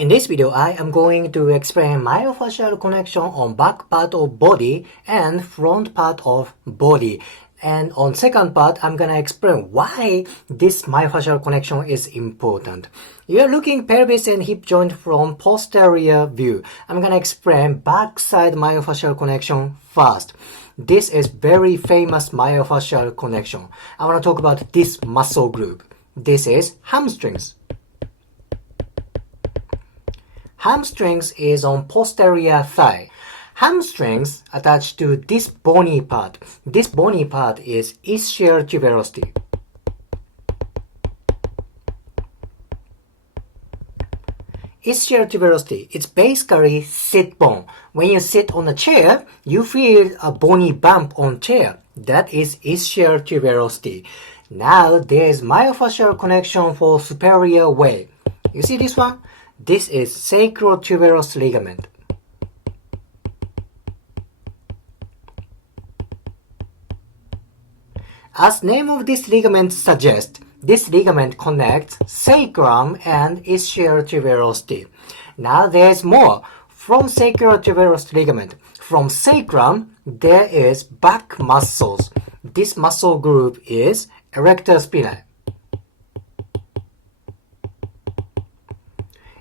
In this video, I am going to explain myofascial connection on back part of body and front part of body. And on second part, I'm gonna explain why this myofascial connection is important. You are looking pelvis and hip joint from posterior view. I'm gonna explain backside myofascial connection first. This is very famous myofascial connection. I wanna talk about this muscle group. This is hamstrings. Hamstrings is on posterior thigh. Hamstrings attached to this bony part. This bony part is ischial tuberosity. Ischial tuberosity, it's basically sit bone. When you sit on a chair, you feel a bony bump on chair. That is ischial tuberosity. Now there is myofascial connection for superior way. You see this one? This is sacrotuberous ligament. As name of this ligament suggests, this ligament connects sacrum and ischial tuberosity. Now there's more. From sacrotuberous ligament, from sacrum, there is back muscles. This muscle group is erector spinae.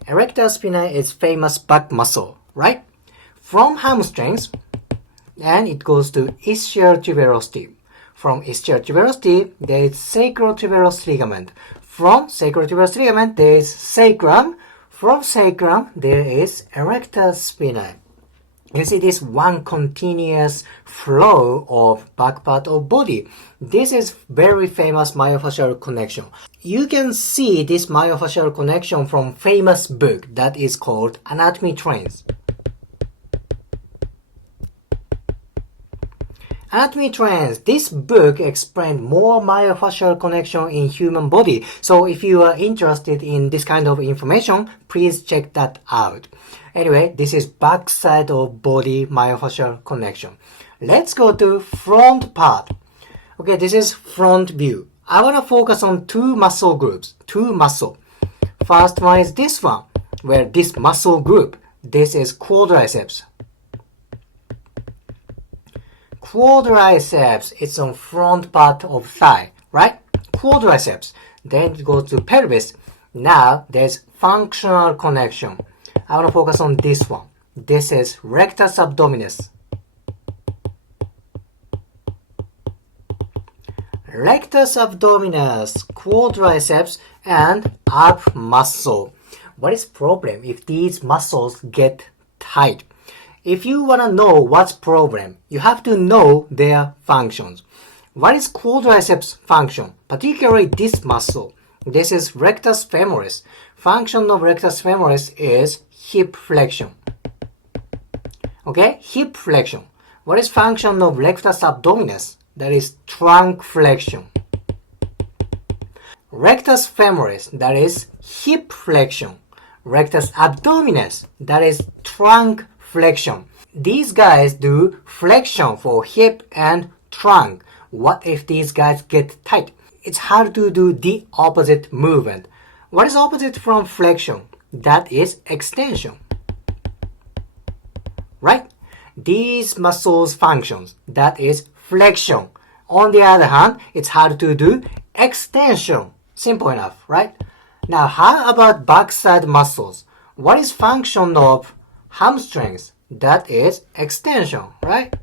Erector spinae is famous back muscle, right? From hamstrings, and it goes to ischial tuberosity. From ischial tuberosity, there is sacrotuberous ligament. From sacrotuberous ligament, there is sacrum. From sacrum, there is erector spinae. You see this one continuous flow of back part of body. This is very famous myofascial connection. You can see this myofascial connection from famous book that is called Anatomy Trains. Anatomy Trains. This book explained more myofascial connection in human body. So if you are interested in this kind of information, please check that out. Anyway, this is backside of body myofascial connection. Let's go to front part. Okay, this is front view. I want to focus on two muscle groups. Two muscle. First one is this one, where this muscle group, this is quadriceps. Quadriceps, it's on front part of thigh, right? Quadriceps. Then it goes to pelvis. Now there's functional connection. I want to focus on this one. This is rectus abdominis. Rectus abdominis, quadriceps, and ab muscle. What is problem if these muscles get tight? If you want to know what's problem, you have to know their functions. What is quadriceps function? Particularly this muscle. This is rectus femoris. Function of rectus femoris is hip flexion. Okay, hip flexion. What is function of rectus abdominis? That is trunk flexion. Rectus femoris, that is hip flexion. Rectus abdominis, that is trunk flexion. These guys do flexion for hip and trunk. What if these guys get tight? It's hard to do the opposite movement. What is opposite from flexion? That is extension. Right? These muscles functions, that is flexion. On the other hand, it's hard to do extension. Simple enough, right? Now, how about backside muscles? What is function of hamstrings? That is extension, right?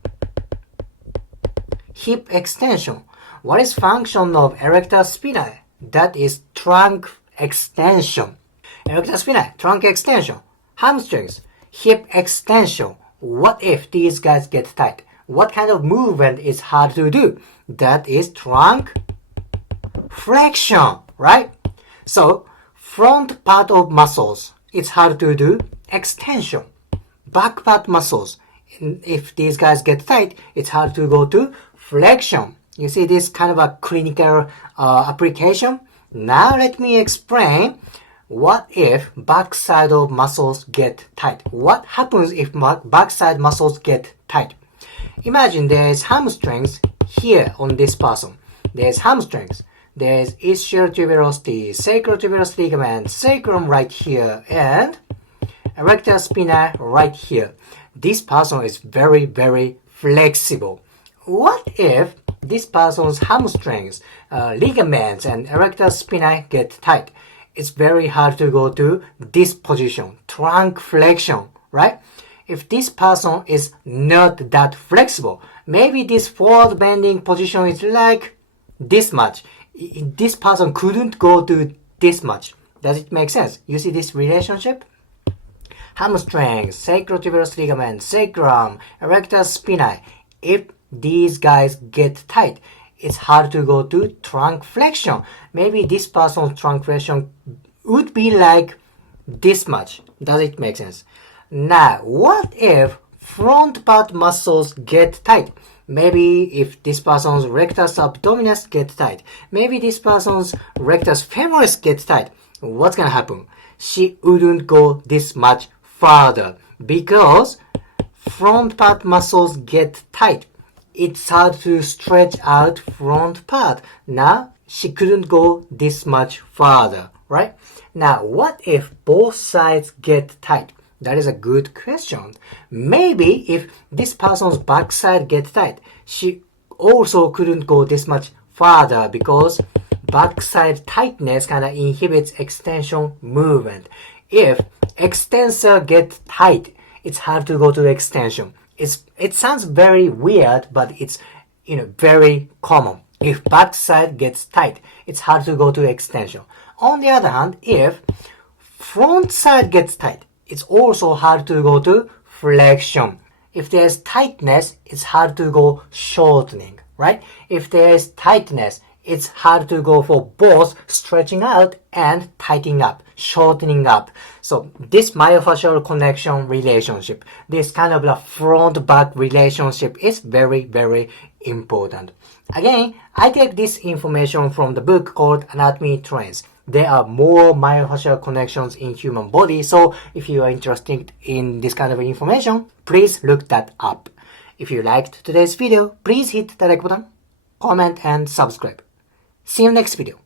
Hip extension. What is function of erector spinae? That is trunk extension. Erector spinae, trunk extension. Hamstrings, hip extension. What if these guys get tight? What kind of movement is hard to do? That is trunk flexion, right? So, front part of muscles, it's hard to do extension. Back part muscles, if these guys get tight, it's hard to go to flexion. You see this kind of a clinical application? Now let me explain what if backside of muscles get tight. What happens if backside muscles get tight? Imagine there's hamstrings here on this person. There's hamstrings. There's ischial tuberosity, sacrotuberous ligament, sacrum right here, and erector spinae right here. This person is very, very flexible. What if this person's hamstrings, ligaments, and erector spinae get tight? It's very hard to go to this position, trunk flexion, right? If this person is not that flexible, maybe this forward bending position is like this much. This person couldn't go to this much. Does it make sense? You see this relationship? Hamstrings, sacrotibialis ligament, sacrum, erector spinae. If these guys get tight, it's hard to go to trunk flexion. Maybe this person's trunk flexion would be like this much. Does it make sense? Now, what if front part muscles get tight? Maybe if this person's rectus abdominis get tight. Maybe this person's rectus femoris get tight. What's gonna happen? She wouldn't go this much further because front part muscles get tight. It's hard to stretch out front part. Now, she couldn't go this much further, right? Now, what if both sides get tight? That is a good question. Maybe if this person's backside gets tight, she also couldn't go this much further because backside tightness kind of inhibits extension movement. If extensor gets tight, it's hard to go to extension. It sounds very weird, but it's very common. If backside gets tight, it's hard to go to extension. On the other hand, if front side gets tight, it's also hard to go to flexion. If there's tightness, it's hard to go shortening, right? If there's tightness, it's hard to go for both stretching out and tightening up, shortening up. So this myofascial connection relationship, this kind of a front-back relationship is very, very important. Again, I take this information from the book called Anatomy Trends. There are more myofascial connections in human body, so if you are interested in this kind of information, please look that up. If you liked today's video, please hit the like button, comment, and subscribe. See you next video.